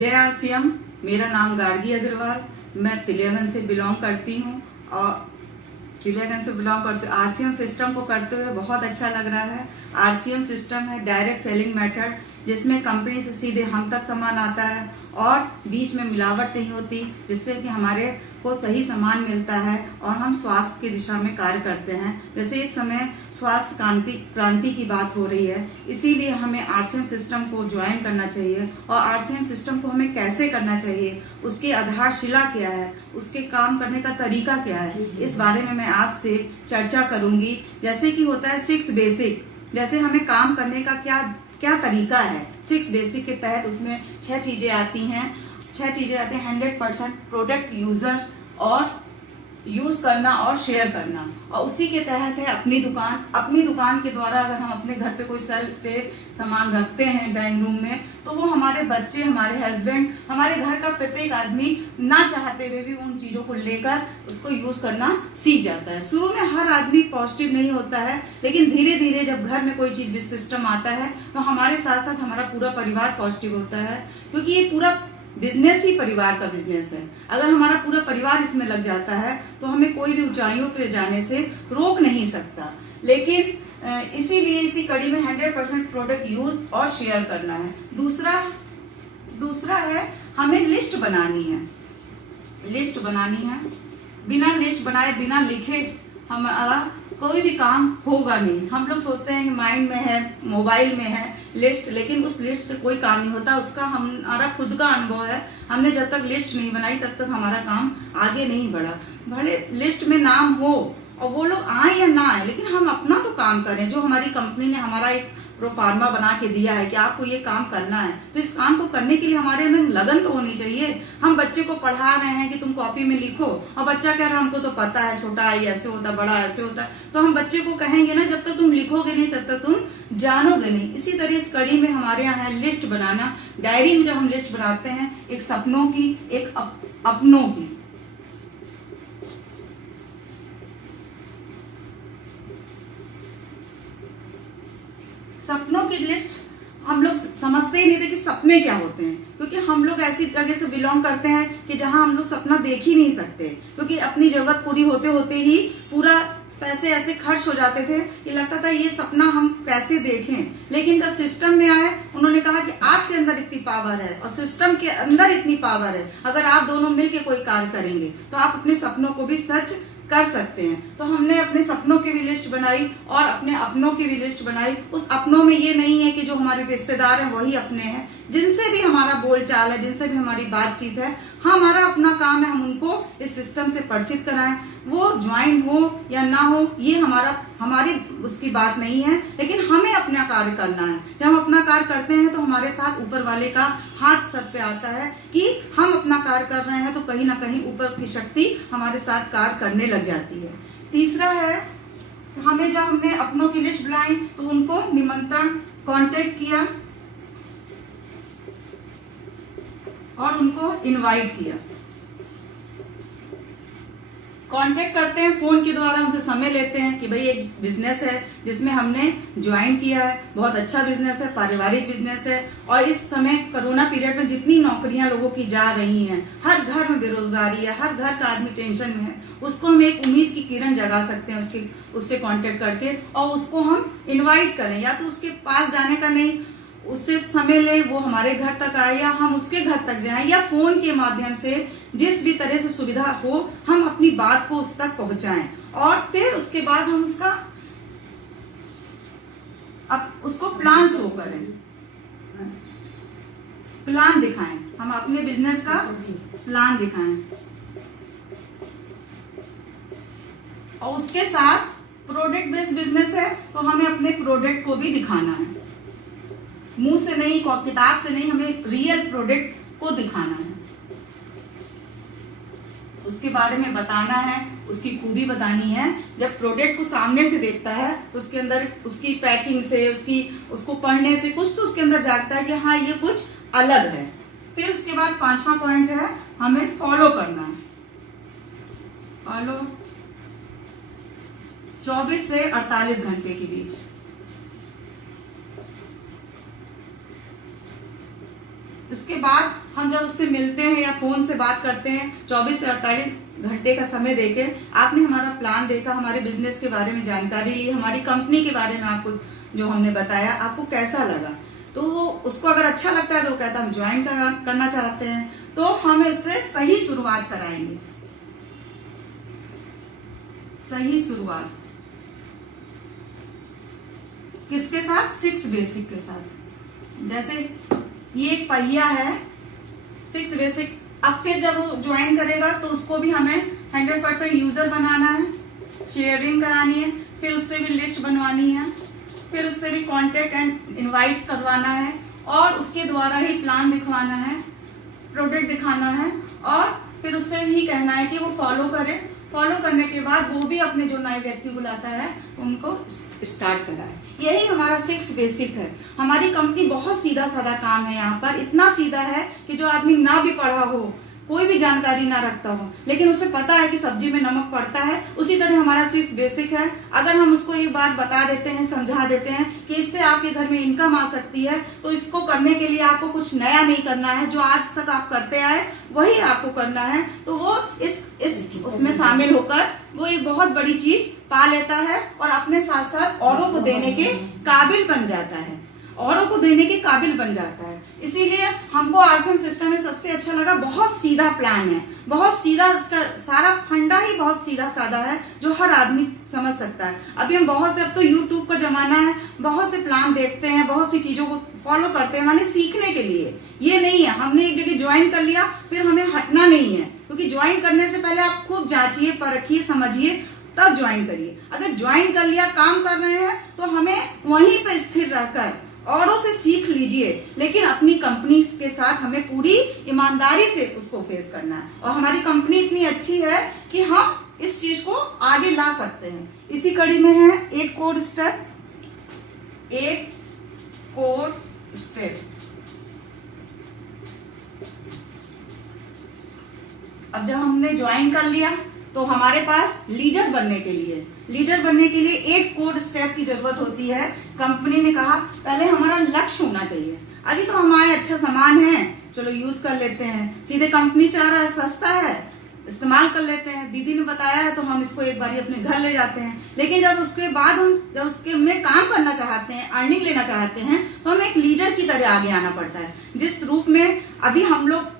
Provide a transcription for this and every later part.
जय आरसीएम। मेरा नाम गार्गी अग्रवाल, मैं तिलियागंज से बिलोंग करती हूँ और आरसीएम सिस्टम को करते हुए बहुत अच्छा लग रहा है। आरसीएम सिस्टम है डायरेक्ट सेलिंग मेथड, जिसमें कंपनी से सीधे हम तक सामान आता है और बीच में मिलावट नहीं होती, जिससे कि हमारे को सही सामान मिलता है और हम स्वास्थ्य की दिशा में कार्य करते हैं। जैसे इस समय स्वास्थ्य क्रांति की बात हो रही है, इसीलिए हमें आरसीएम सिस्टम को ज्वाइन करना चाहिए। और आरसीएम सिस्टम को हमें कैसे करना चाहिए, उसकी आधारशिला क्या है, उसके काम करने का तरीका क्या है, इस बारे में मैं आपसे चर्चा करूंगी। जैसे कि होता है 6 बेसिक, जैसे हमें काम करने का क्या तरीका है। 6 बेसिक के तहत उसमें 6 चीजें आती हैं। 100% प्रोडक्ट यूजर और यूज करना और शेयर करना, और उसी के तहत है अपनी दुकान के द्वारा अगर हम अपने घर पे कोई सेल पे सामान रखते हैं ड्राइंग रूम में, तो वो हमारे बच्चे, हमारे हस्बैंड, हमारे घर का प्रत्येक आदमी ना चाहते हुए भी उन चीजों को लेकर उसको यूज करना सीख जाता है। शुरू में हर आदमी पॉजिटिव नहीं होता है, लेकिन धीरे धीरे जब घर में कोई चीज सिस्टम आता है तो हमारे साथ साथ हमारा पूरा परिवार पॉजिटिव होता है, क्योंकि ये पूरा बिजनेस ही परिवार का बिजनेस है। अगर हमारा पूरा परिवार इसमें लग जाता है तो हमें कोई भी ऊंचाइयों पे जाने से रोक नहीं सकता। लेकिन इसीलिए इसी कड़ी में 100% प्रोडक्ट यूज और शेयर करना है। दूसरा है हमें लिस्ट बनानी है। बिना लिस्ट बनाए, बिना लिखे हमारा कोई भी काम होगा नहीं। हम लोग सोचते हैं कि माइंड में है, मोबाइल में है लिस्ट, लेकिन उस लिस्ट से कोई काम नहीं होता। उसका हमारा खुद का अनुभव है, हमने जब तक लिस्ट नहीं बनाई तब तक हमारा काम आगे नहीं बढ़ा। भले लिस्ट में नाम हो और वो लोग आए या ना आए, लेकिन हम अपना तो काम करें। जो हमारी कंपनी ने हमारा एक प्रोफार्मा बना के दिया है कि आपको ये काम करना है, तो इस काम को करने के लिए हमारे अंदर लगन तो होनी चाहिए। हम बच्चे को पढ़ा रहे हैं कि तुम कॉपी में लिखो, और बच्चा कह रहा है हमको तो पता है, छोटा आई ऐसे होता, बड़ा ऐसे होता, तो हम बच्चे को कहेंगे ना, जब तक तुम लिखोगे नहीं तब तक तुम जानोगे नहीं। इसी तरह इस कड़ी में हमारे यहाँ है लिस्ट बनाना। डायरी में जब हम लिस्ट बनाते हैं, एक सपनों की, एक अपनों की। सपनों की लिस्ट हम लोग समझते ही नहीं थे कि सपने क्या होते हैं, क्योंकि हम लोग ऐसी जगह से बिलोंग करते हैं कि जहां हम लोग सपना देख ही नहीं सकते, क्योंकि अपनी जरूरत पूरी होते होते ही पूरा पैसे ऐसे खर्च हो जाते थे कि लगता था ये सपना हम कैसे देखें। लेकिन जब सिस्टम में आए, उन्होंने कहा कि आपके अंदर इतनी पावर है और सिस्टम के अंदर इतनी पावर है, अगर आप दोनों मिलकर कोई कार्य करेंगे तो आप अपने सपनों को भी सच कर सकते हैं। तो हमने अपने सपनों की भी लिस्ट बनाई और अपने अपनों की भी लिस्ट बनाई। उस अपनों में ये नहीं है कि जो हमारे रिश्तेदार हैं वही अपने हैं, जिनसे भी हमारा बोलचाल है, जिनसे भी हमारी बातचीत है, हमारा अपना काम है हम उनको इस सिस्टम से परिचित कराएं। वो ज्वाइन हो या ना हो, ये हमारी उसकी बात नहीं है, लेकिन हमें अपना कार्य करना है। जब हम अपना कार्य करते हैं तो हमारे साथ ऊपर वाले का हाथ सर पे आता है कि हम अपना कार्य कर रहे हैं, तो कहीं ना कहीं ऊपर की शक्ति हमारे साथ कार्य करने लग जाती है। तीसरा है, हमें जब हमने अपनों की लिस्ट बनाई तो उनको निमंत्रण, कांटेक्ट किया और उनको इनवाइट किया। कांटेक्ट करते हैं फोन के द्वारा, उनसे समय लेते हैं कि भाई एक बिजनेस है जिसमें हमने ज्वाइन किया है, बहुत अच्छा बिजनेस है, पारिवारिक बिजनेस है, और इस समय कोरोना पीरियड में जितनी नौकरियां लोगों की जा रही हैं, हर घर में बेरोजगारी है, हर घर का आदमी टेंशन में है, उसको हम एक उम्मीद की किरण जगा सकते हैं उससे कांटेक्ट करके, और उसको हम इन्वाइट करें। या तो उसके पास जाने का नहीं, उससे समय ले, वो हमारे घर तक आए या हम उसके घर तक जाएं, या फोन के माध्यम से जिस भी तरह से सुविधा हो हम अपनी बात को उस तक पहुंचाएं, और फिर उसके बाद हम उसको प्लान शो करें, प्लान दिखाएं, हम अपने बिजनेस का प्लान दिखाएं। और उसके साथ प्रोडक्ट बेस्ड बिजनेस है तो हमें अपने प्रोडक्ट को भी दिखाना है, मुंह से नहीं, किताब से नहीं, हमें रियल प्रोडक्ट को दिखाना है, उसके बारे में बताना है, उसकी खूबी बतानी है। जब प्रोडक्ट को सामने से देखता है तो उसके अंदर उसकी पैकिंग से, उसको पढ़ने से कुछ तो उसके अंदर जागता है कि हाँ ये कुछ अलग है। फिर उसके बाद 5वां पॉइंट है, हमें फॉलो करना है। फॉलो 24 से 48 घंटे के बीच उसके बाद हम जब उससे मिलते हैं या फोन से बात करते हैं 24 से 48 घंटे का समय देके आपने हमारा प्लान देखा, हमारे बिजनेस के बारे में जानकारी ली, हमारी कंपनी के बारे में आपको जो हमने बताया आपको कैसा लगा, तो उसको अगर अच्छा लगता है तो वो कहता है हम ज्वाइन करना चाहते हैं, तो हम उससे सही शुरुआत कराएंगे। सही शुरुआत किसके साथ? 6 बेसिक के साथ। जैसे ये एक पहिया है 6 बेसिक। अब फिर जब वो ज्वाइन करेगा तो उसको भी हमें 100% यूजर बनाना है, शेयरिंग करानी है, फिर उससे भी लिस्ट बनवानी है, फिर उससे भी कॉन्टेक्ट एंड इनवाइट करवाना है, और उसके द्वारा ही प्लान दिखवाना है, प्रोडक्ट दिखाना है, और फिर उससे ही कहना है कि वो फॉलो करे। फॉलो करने के बाद वो भी अपने जो नए व्यक्ति बुलाता है उनको स्टार्ट कराए। यही हमारा 6 बेसिक है। हमारी कंपनी बहुत सीधा साधा काम है। यहाँ पर इतना सीधा है कि जो आदमी ना भी पढ़ा हो, कोई भी जानकारी ना रखता हो, लेकिन उसे पता है कि सब्जी में नमक पड़ता है, उसी तरह हमारा 6 बेसिक है। अगर हम उसको एक बात बता देते हैं, समझा देते हैं कि इससे आपके घर में इनकम आ सकती है, तो इसको करने के लिए आपको कुछ नया नहीं करना है, जो आज तक आप करते आए वही आपको करना है, तो वो इस उसमें शामिल होकर वो एक बहुत बड़ी चीज पा लेता है और अपने साथ साथ औरों को देने के काबिल बन जाता है, औरों को देने के काबिल बन जाता है। इसीलिए हमको आरसीएम सिस्टम में सबसे अच्छा लगा, बहुत सीधा प्लान है, बहुत सीधा, इसका सारा फंडा ही बहुत सीधा साधा है जो हर आदमी समझ सकता है। अभी हम बहुत से, अब तो यूट्यूब का जमाना है, बहुत से प्लान देखते हैं, बहुत सी चीजों को फॉलो करते हैं, माने सीखने के लिए। ये नहीं है हमने एक जगह ज्वाइन कर लिया फिर हमें हटना नहीं है, क्योंकि ज्वाइन करने से पहले आप खूब जांचिए, परखिए, समझिए, तब ज्वाइन करिए। अगर ज्वाइन कर लिया, काम कर रहे हैं, तो हमें वहीं पर स्थिर रहकर औरों से सीख लीजिए, लेकिन अपनी कंपनी के साथ हमें पूरी ईमानदारी से उसको फेस करना है। और हमारी कंपनी इतनी अच्छी है कि हम इस चीज को आगे ला सकते हैं। इसी कड़ी में है 8 कोर स्टेप। 8 core step. अब जब हमने ज्वाइन कर लिया तो हमारे पास लीडर बनने के लिए 8 कोर स्टेप की जरूरत होती है। कंपनी ने कहा पहले हमारा लक्ष्य होना चाहिए। अभी तो हम आए, अच्छा सामान है, चलो यूज कर लेते हैं, सीधे कंपनी से आ रहा है, सस्ता है, इस्तेमाल कर लेते हैं, दीदी ने बताया है तो हम इसको एक बार अपने घर ले जाते हैं। लेकिन जब उसके बाद हम जब उसके में काम करना चाहते हैं, अर्निंग लेना चाहते हैं, तो हमें एक लीडर की तरह आगे आना पड़ता है, जिस रूप में अभी हम लोग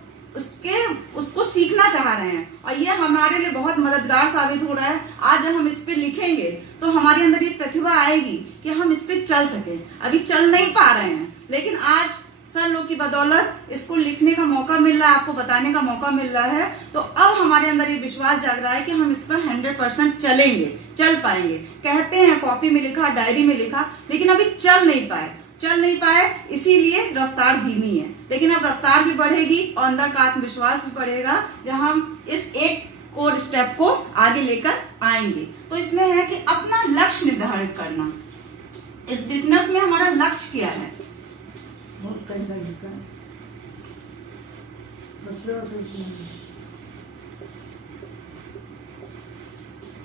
उसको सीखना चाह रहे हैं। और ये हमारे लिए बहुत मददगार साबित हो रहा है। आज जब हम इस पे लिखेंगे तो हमारे अंदर ये प्रतिभा आएगी कि हम इस पे चल सके। अभी चल नहीं पा रहे हैं, लेकिन आज सर लोग की बदौलत इसको लिखने का मौका मिल रहा है, आपको बताने का मौका मिल रहा है, तो अब हमारे अंदर ये विश्वास जाग रहा है कि हम इस पर 100% चलेंगे, चल पाएंगे। कहते हैं कॉपी में लिखा, डायरी में लिखा, लेकिन अभी चल नहीं पाए, इसीलिए रफ्तार धीमी है। लेकिन अब रफ्तार भी बढ़ेगी और अंदर का आत्मविश्वास भी बढ़ेगा, जब हम इस 8 कोर स्टेप को आगे लेकर आएंगे। तो इसमें है कि अपना लक्ष्य निर्धारित करना। इस बिजनेस में हमारा लक्ष्य क्या है?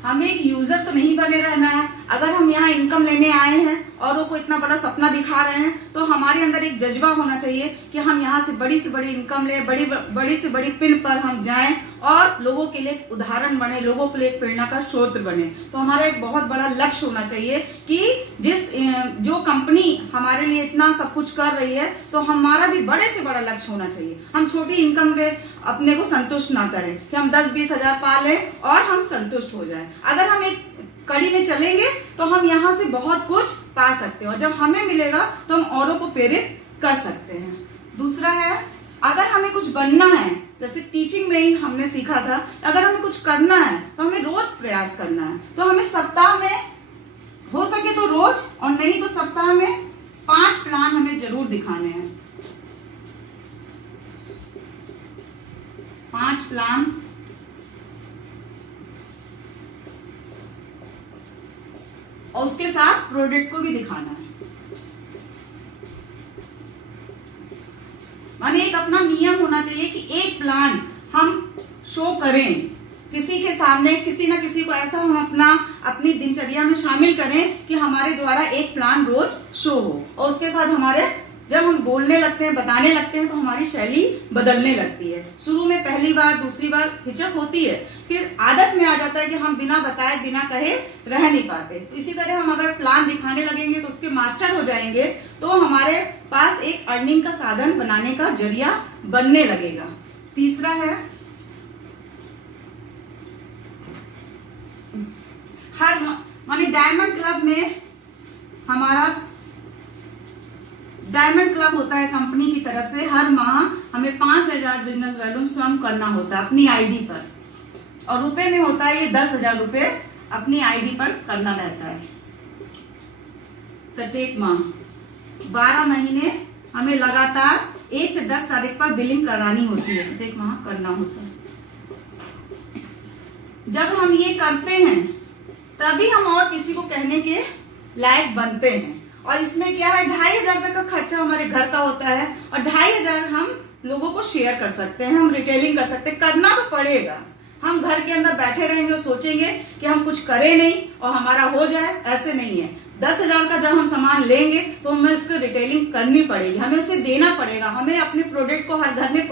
हमें एक यूजर तो नहीं बने रहना है। अगर हम यहाँ इनकम लेने आए हैं, औरों को इतना बड़ा सपना दिखा रहे हैं, तो हमारे अंदर एक जज्बा होना चाहिए कि हम यहाँ से बड़ी इनकम ले, बड़ी से बड़ी पिन पर हम जाएं और लोगों के लिए उदाहरण बने, लोगों के लिए प्रेरणा का स्रोत बने। तो हमारा एक बहुत बड़ा लक्ष्य होना चाहिए कि जो कंपनी हमारे लिए इतना सब कुछ कर रही है, तो हमारा भी बड़े से बड़ा लक्ष्य होना चाहिए। हम छोटी इनकम पे अपने को संतुष्ट ना करें कि हम 10-20 हजार पा लें और हम संतुष्ट हो जाए। अगर हम एक कड़ी में चलेंगे तो हम यहाँ से बहुत कुछ पा सकते हैं, और जब हमें मिलेगा तो हम औरों को प्रेरित कर सकते हैं। दूसरा है, अगर हमें कुछ बनना है, जैसे टीचिंग में ही हमने सीखा था, अगर हमें कुछ करना है तो हमें रोज प्रयास करना है। तो हमें सप्ताह में हो सके तो रोज, और नहीं तो सप्ताह में 5 प्लान हमें जरूर दिखाने हैं। 5 प्लान और उसके साथ प्रोडक्ट को भी दिखाना है। माने एक अपना नियम होना चाहिए कि एक प्लान हम शो करें किसी के सामने, किसी ना किसी को ऐसा हम अपनी दिनचर्या में शामिल करें कि हमारे द्वारा एक प्लान रोज शो हो, और उसके साथ हमारे जब हम बोलने लगते हैं, बताने लगते हैं, तो हमारी शैली बदलने लगती है। शुरू में पहली बार, दूसरी बार हिचक होती है, फिर आदत में आ जाता है कि हम बिना बताए, बिना कहे रह नहीं पाते। तो इसी तरह हम अगर प्लान दिखाने लगेंगे तो उसके मास्टर हो जाएंगे, तो हमारे पास एक अर्निंग का साधन बनाने का जरिया बनने लगेगा। तीसरा है हर माने डायमंड क्लब में हमारा डायमंड क्लब होता है कंपनी की तरफ से। हर माह हमें 5,000 बिजनेस वैल्यू स्वयं करना होता है अपनी आईडी पर, और रुपए में होता है ये 10,000 रुपए अपनी आईडी पर करना रहता है प्रत्येक माह। 12 महीने हमें लगातार 1 से 10 तारीख पर बिलिंग करानी होती है, प्रत्येक माह करना होता है। जब हम ये करते हैं तभी हम और किसी को कहने के लायक बनते हैं। और इसमें क्या है, 2,500 तक का खर्चा हमारे घर का होता है, और 2,500 हम लोगों को शेयर कर सकते हैं, हम रिटेलिंग कर सकते हैं। करना तो पड़ेगा। हम घर के अंदर बैठे रहेंगे और सोचेंगे कि हम कुछ करें नहीं और हमारा हो जाए, ऐसे नहीं है। 10,000 का जब हम सामान लेंगे तो हमें उसको रिटेलिंग करनी पड़ेगी, हमें उसे देना पड़ेगा, हमें अपने प्रोडक्ट को हर घर में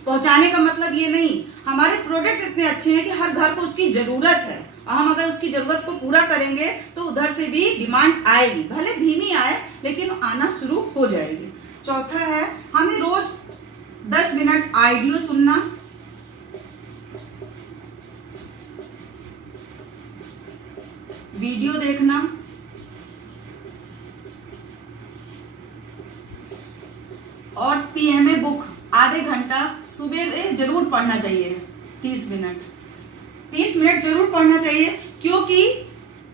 पहुंचाने का मतलब ये नहीं, हमारे प्रोडक्ट इतने अच्छे हैं कि हर घर को उसकी जरूरत है, और हम अगर उसकी जरूरत को पूरा करेंगे तो उधर से भी डिमांड आएगी, भले धीमी आए लेकिन आना शुरू हो जाएगी। चौथा है हमें रोज 10 मिनट ऑडियो सुनना, वीडियो देखना, और पीएमए बुक आधे घंटा सुबह जरूर पढ़ना चाहिए। 30 मिनट जरूर पढ़ना चाहिए, क्योंकि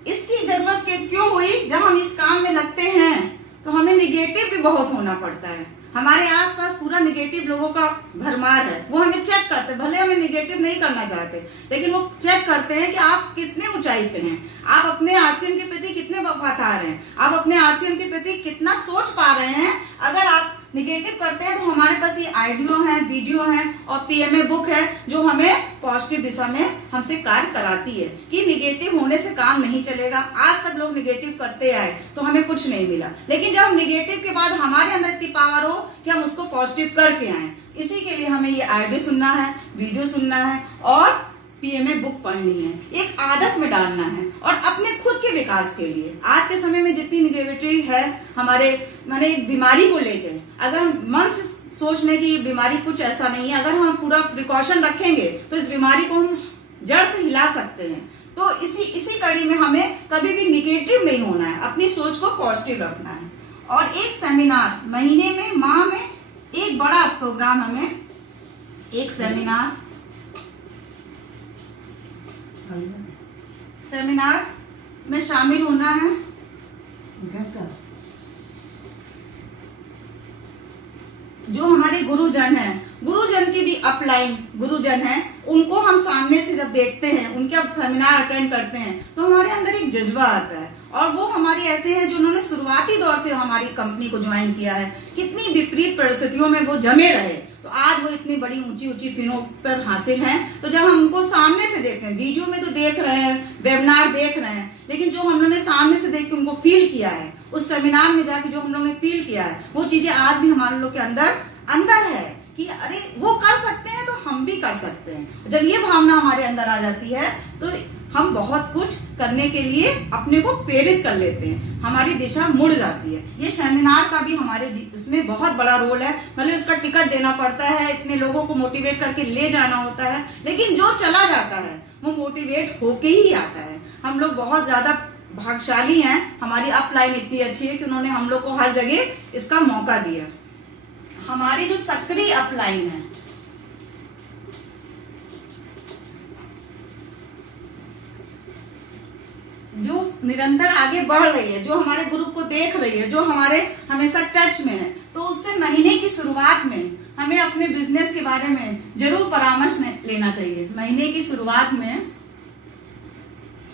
इसकी जरूरत क्यों हुई, जब हम इस काम में लगते हैं तो हमें निगेटिव भी बहुत होना पड़ता है। हमारे आसपास पूरा निगेटिव लोगों का भरमार है, वो हमें चेक करते हैं, भले हमें निगेटिव नहीं करना चाहते लेकिन वो चेक करते हैं कि आप कितने ऊंचाई पे हैं, आप अपने आरसीएम के प्रति कितने वफादार हैं, आप अपने आरसीएम के प्रति कितना सोच पा रहे हैं। अगर आप निगेटिव करते हैं तो हमारे पास ये ऑडियो है, वीडियो है और पीएमए बुक है जो हमें पॉजिटिव दिशा में हमसे कार्य कराती है कि निगेटिव होने से काम नहीं चलेगा। आज तक लोग निगेटिव करते आए तो हमें कुछ नहीं मिला, लेकिन जब हम निगेटिव के बाद हमारे अंदर इतनी पावर हो कि हम उसको पॉजिटिव करके आए, इसी के लिए हमें ये ऑडियो सुनना है, वीडियो सुनना है और पीएमए बुक पढ़नी है, एक आदत में डालना है और अपने खुद के विकास के लिए। आज के समय में जितनी निगेटिविटी है हमारे माने बीमारी को लेके, अगर हम मन से सोच लें कि ये बीमारी कुछ ऐसा नहीं है, अगर हम पूरा प्रिकॉशन रखेंगे तो इस बीमारी को हम जड़ से हिला सकते हैं। तो इसी कड़ी में हमें कभी भी निगेटिव नहीं होना है, अपनी सोच को पॉजिटिव रखना है। और एक सेमिनार महीने में, माह में एक बड़ा प्रोग्राम, हमें एक सेमिनार में शामिल होना है। जो हमारे गुरुजन हैं, गुरुजन की भी अपलाइन गुरुजन हैं, उनको हम सामने से जब देखते हैं, उनके अब सेमिनार अटेंड करते हैं तो हमारे अंदर एक जज्बा आता है। और वो हमारे ऐसे हैं जो उन्होंने शुरुआती दौर से हमारी कंपनी को ज्वाइन किया है, कितनी विपरीत परिस्थितियों में वो जमे रहे तो आज वो इतनी बड़ी ऊंची ऊंची पिनों पर हासिल हैं। तो जब हम उनको सामने से देखते हैं, वीडियो में तो देख रहे हैं, वेबिनार देख रहे हैं, लेकिन जो हम लोगों ने सामने से देख के उनको फील किया है, उस सेमिनार में जाके जो हम लोगों ने फील किया है, वो चीजें आज भी हमारे लोग के अंदर है कि अरे वो कर सकते हैं तो हम भी कर सकते हैं। जब ये भावना हमारे अंदर आ जाती है तो हम बहुत कुछ करने के लिए अपने को प्रेरित कर लेते हैं, हमारी दिशा मुड़ जाती है। ये सेमिनार का भी हमारे उसमें बहुत बड़ा रोल है, भले उसका टिकट देना पड़ता है, इतने लोगों को मोटिवेट करके ले जाना होता है, लेकिन जो चला जाता है वो मोटिवेट होके ही आता है। हम लोग बहुत ज्यादा भाग्यशाली हैं, हमारी अपलाइन इतनी अच्छी है कि उन्होंने हम लोग को हर जगह इसका मौका दिया। हमारी जो सक्रिय अपलाइन है, जो निरंतर आगे बढ़ रही है, जो हमारे ग्रुप को देख रही है, जो हमारे हमेशा टच में है, तो उससे महीने की शुरुआत में हमें अपने बिजनेस के बारे में जरूर परामर्श लेना चाहिए। महीने की शुरुआत में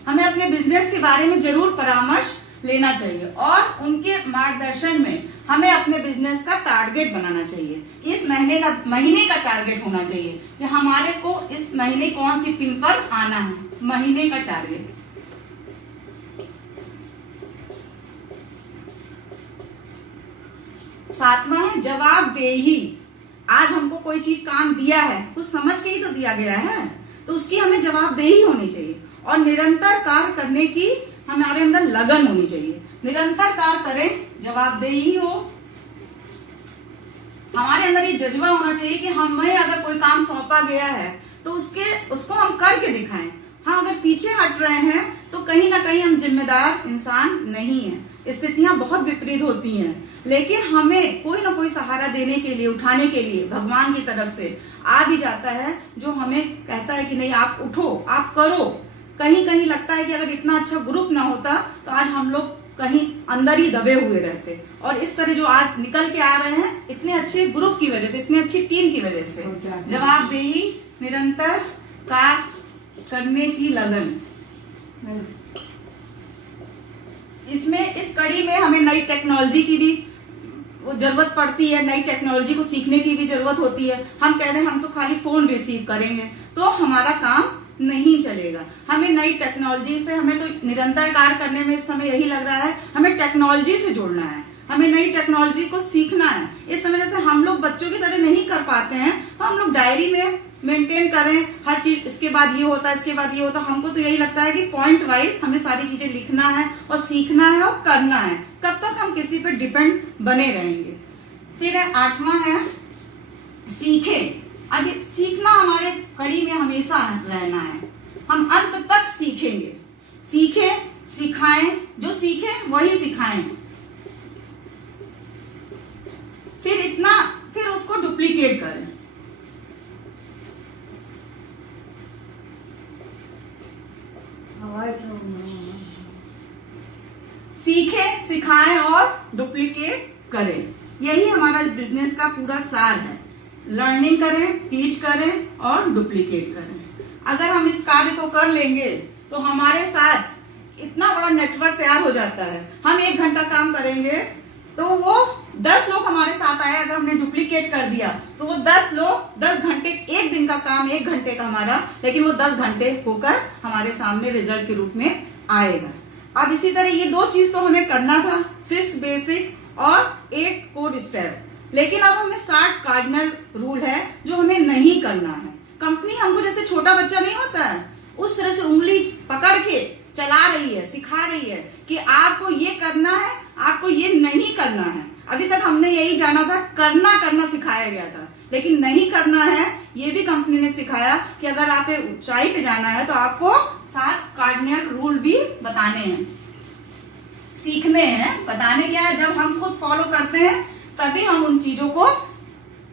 हमें अपने बिजनेस के बारे में जरूर परामर्श लेना चाहिए और उनके मार्गदर्शन में हमें अपने बिजनेस का टारगेट बनाना चाहिए। इस महीने का टारगेट होना चाहिए कि हमारे को इस महीने कौन सी पिन पर आना है, महीने का टारगेट। 7वां है जवाबदेही। आज हमको कोई चीज काम दिया है, कुछ समझ के ही तो दिया गया है, तो उसकी हमें जवाबदेही होनी चाहिए। और निरंतर कार्य करने की हमारे अंदर लगन होनी चाहिए। निरंतर कार्य करें, जवाबदेही हो, हमारे अंदर ये जज्बा होना चाहिए कि हमें अगर कोई काम सौंपा गया है तो उसको हम करके दिखाएं। हम अगर पीछे हट रहे हैं तो कहीं ना कहीं हम जिम्मेदार इंसान नहीं है। स्थितियां बहुत विपरीत होती हैं, लेकिन हमें कोई ना कोई सहारा देने के लिए, उठाने के लिए भगवान की तरफ से आ भी जाता है, जो हमें कहता है कि नहीं आप उठो, आप करो। कहीं कहीं लगता है कि अगर इतना अच्छा ग्रुप ना होता तो आज हम लोग कहीं अंदर ही दबे हुए रहते। और इस तरह जो आज निकल के आ रहे हैं, इतने अच्छे ग्रुप की वजह से, इतनी अच्छी टीम की वजह से। जवाबदेही, निरंतर कार्य करने की लगन। इसमें इस कड़ी में हमें नई टेक्नोलॉजी की भी जरूरत पड़ती है, नई टेक्नोलॉजी को सीखने की भी जरूरत होती है। हम कह रहे हैं हम तो खाली फोन रिसीव करेंगे तो हमारा काम नहीं चलेगा। हमें नई टेक्नोलॉजी से, हमें तो निरंतर कार्य करने में इस समय यही लग रहा है, हमें टेक्नोलॉजी से जुड़ना है, हमें नई टेक्नोलॉजी को सीखना है। इस समय जैसे हम लोग बच्चों की तरह नहीं कर पाते हैं, तो हम लोग डायरी में मेंटेन करें हर चीज, इसके बाद ये होता है, इसके बाद ये होता है। हमको तो यही लगता है कि पॉइंट वाइज हमें सारी चीजें लिखना है और सीखना है और करना है। कब तक हम किसी पे डिपेंड बने रहेंगे। फिर 8वां है सीखे। अब ये सीखना हमारे कड़ी में हमेशा रहना है, हम अंत तक सीखेंगे। सीखे, सिखाएं, जो सीखे वही सिखाएं। फिर उसको डुप्लीकेट करें। सीखे, सिखाएं और डुप्लीकेट करें, यही हमारा इस बिजनेस का पूरा सार है। लर्निंग करें, टीच करें और डुप्लीकेट करें। अगर हम इस कार्य को कर लेंगे तो हमारे साथ इतना बड़ा नेटवर्क तैयार हो जाता है। हम 1 घंटा काम करेंगे तो वो 10 लोग हमारे साथ आए। अगर हमने डुप्लीकेट कर दिया तो वो 10 लोग 10 घंटे, 1 दिन का काम 1 घंटे का हमारा, लेकिन वो 10 घंटे होकर हमारे सामने रिजल्ट के रूप में आएगा। अब इसी तरह ये 2 चीज तो हमें करना था, 6 बेसिक और 8 कोर स्टेप। लेकिन अब हमें 60 कार्डिनल रूल है जो हमें नहीं करना है। कंपनी हमको जैसे छोटा बच्चा नहीं होता है, उस तरह से उंगली पकड़ के चला रही है, सिखा रही है कि आपको ये करना है, आपको ये नहीं करना है। अभी तक हमने यही जाना था, करना सिखाया गया था, लेकिन नहीं करना है ये भी कंपनी ने सिखाया कि अगर आप ऊंचाई पे जाना है तो आपको 7 कार्डिनल रूल भी बताने हैं, सीखने हैं। बताने क्या है, जब हम खुद फॉलो करते हैं तभी हम उन चीजों को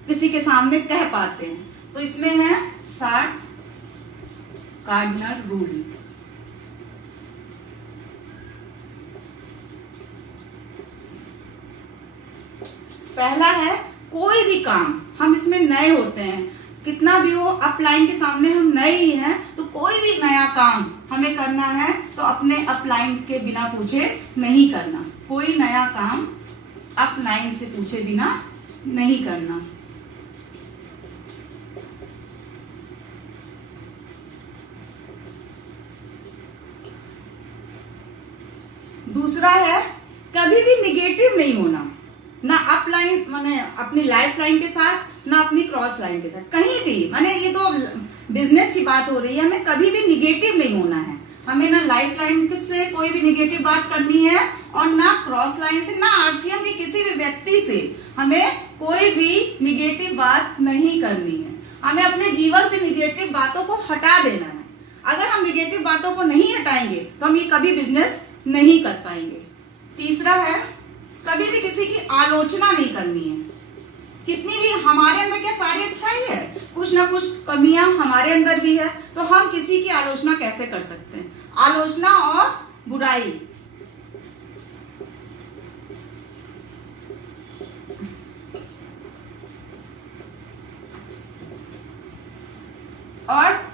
किसी के सामने कह पाते हैं। तो इसमें है 60 कार्डिनल रूल। पहला है कोई भी काम, हम इसमें नए होते हैं, कितना भी हो, अपलाइन के सामने हम नए ही हैं, तो कोई भी नया काम हमें करना है तो अपने अपलाइन के बिना पूछे नहीं करना। कोई नया काम अपलाइन से पूछे बिना नहीं करना। दूसरा है कभी भी निगेटिव नहीं होना, ना अपलाइन माने अपनी लाइफ लाइन के साथ, ना अपनी क्रॉस लाइन के साथ, कहीं भी। माने ये तो बिजनेस की बात हो रही है, हमें कभी भी निगेटिव नहीं होना है। हमें ना लाइफ लाइन से कोई भी निगेटिव बात करनी है और ना क्रॉस लाइन से, ना आरसीएम की किसी भी व्यक्ति से हमें कोई भी निगेटिव बात नहीं करनी है। हमें अपने जीवन से निगेटिव बातों को हटा देना है। अगर हम निगेटिव बातों को नहीं हटाएंगे तो हम ये कभी बिजनेस नहीं कर पाएंगे। तीसरा है कभी भी किसी की आलोचना नहीं करनी है। कितनी भी हमारे अंदर क्या सारी अच्छाई है, कुछ ना कुछ कमियां हमारे अंदर भी है, तो हम किसी की आलोचना कैसे कर सकते हैं। आलोचना और बुराई, और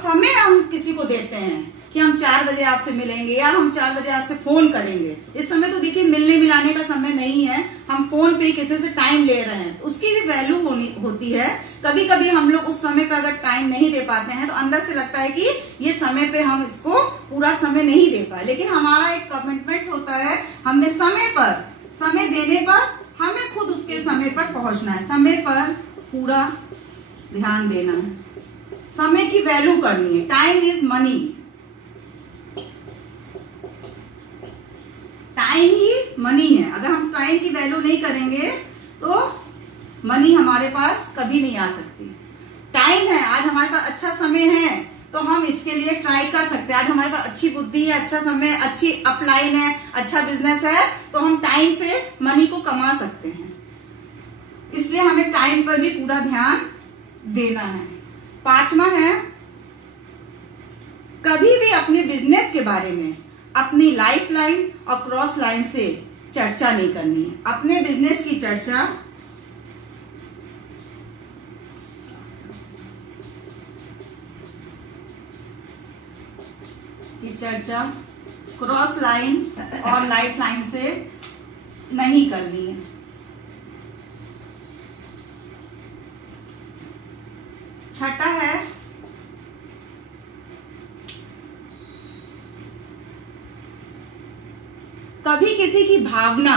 समय हम किसी को देते हैं कि हम 4 बजे आपसे मिलेंगे या हम 4 बजे आपसे फोन करेंगे। इस समय तो देखिए मिलने मिलाने चलाने का समय नहीं है, हम फोन पे किसी से टाइम ले रहे हैं, तो उसकी भी वैल्यू होती है। कभी कभी हम लोग उस समय पे अगर टाइम नहीं दे पाते हैं तो अंदर से लगता है कि ये समय पे हम इसको पूरा समय नहीं दे पाए, लेकिन हमारा एक कमिटमेंट होता है, हमने समय देने पर हमें खुद उसके समय पर पहुंचना है, समय पर पूरा ध्यान देना है, समय की वैल्यू करनी है। Time is money, time he money है। अगर हम टाइम की वैल्यू नहीं करेंगे तो मनी हमारे पास कभी नहीं आ सकती। टाइम है, आज हमारे पास अच्छा समय है तो हम इसके लिए ट्राई कर सकते हैं। आज हमारे पास अच्छी बुद्धि है, अच्छा समय, अच्छी अपलाइन है, अच्छा बिजनेस है, तो हम टाइम से मनी को कमा सकते हैं। इसलिए हमें टाइम पर भी पूरा ध्यान देना है। 5वां है, कभी भी अपने बिजनेस के बारे में अपनी लाइफ लाइन और क्रॉस लाइन से चर्चा नहीं करनी है। अपने बिजनेस की चर्चा क्रॉस लाइन और लाइफ लाइन से नहीं करनी है। छठा है, कभी किसी की भावना,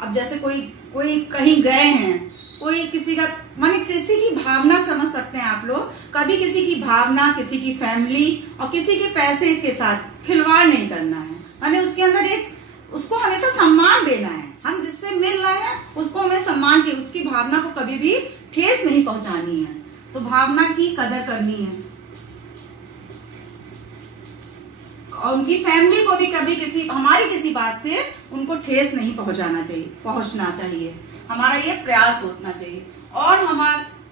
अब जैसे कोई कहीं गए हैं, कोई किसी का माने किसी की भावना समझ सकते हैं आप लोग, कभी किसी की भावना, किसी की फैमिली और किसी के पैसे के साथ खिलवाड़ नहीं करना है। माने उसके अंदर उसको हमेशा सम्मान देना है। हम जिससे मिल रहे हैं उसको हमें सम्मान की, उसकी भावना को कभी भी ठेस नहीं पहुंचानी है। तो भावना की कदर करनी है और उनकी फैमिली को भी कभी हमारी किसी बात से उनको ठेस नहीं पहुंचना चाहिए। हमारा ये प्रयास होना चाहिए। और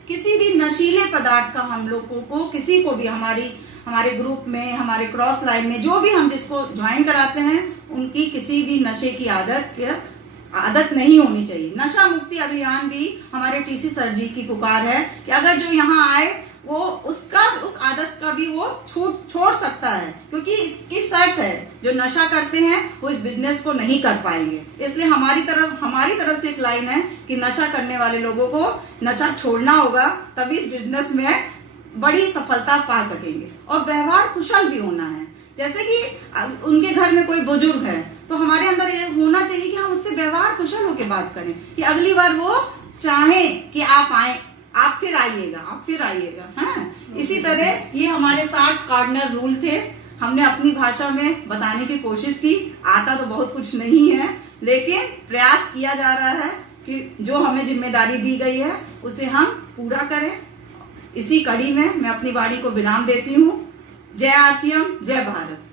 किसी भी नशीले पदार्थ का हम लोगों को किसी को भी हमारे ग्रुप में, हमारे क्रॉस लाइन में जो भी हम जिसको ज्वाइन कराते हैं, उनकी किसी भी नशे की आदत नहीं होनी चाहिए। नशा मुक्ति अभियान भी हमारे टीसी सर जी की पुकार है कि अगर जो यहाँ आए वो उस आदत का भी वो छोड़ सकता है, क्योंकि इसकी शर्त है जो नशा करते हैं वो इस बिजनेस को नहीं कर पाएंगे। इसलिए हमारी तरफ से एक लाइन है कि नशा करने वाले लोगों को नशा छोड़ना होगा, तभी इस बिजनेस में बड़ी सफलता पा सकेंगे। और व्यवहार कुशल भी होना है। जैसे कि उनके घर में कोई बुजुर्ग है तो हमारे अंदर ये होना चाहिए कि हम उससे व्यवहार कुशल होकर बात करें कि अगली बार वो चाहे कि आप आए, आप फिर आइएगा। हाँ, इसी तरह ये हमारे 60 कार्डिनल रूल थे। हमने अपनी भाषा में बताने की कोशिश की। आता तो बहुत कुछ नहीं है, लेकिन प्रयास किया जा रहा है कि जो हमें जिम्मेदारी दी गई है उसे हम पूरा करें। इसी कड़ी में मैं अपनी वाणी को विराम देती हूँ। जय आरसीएम, जय भारत।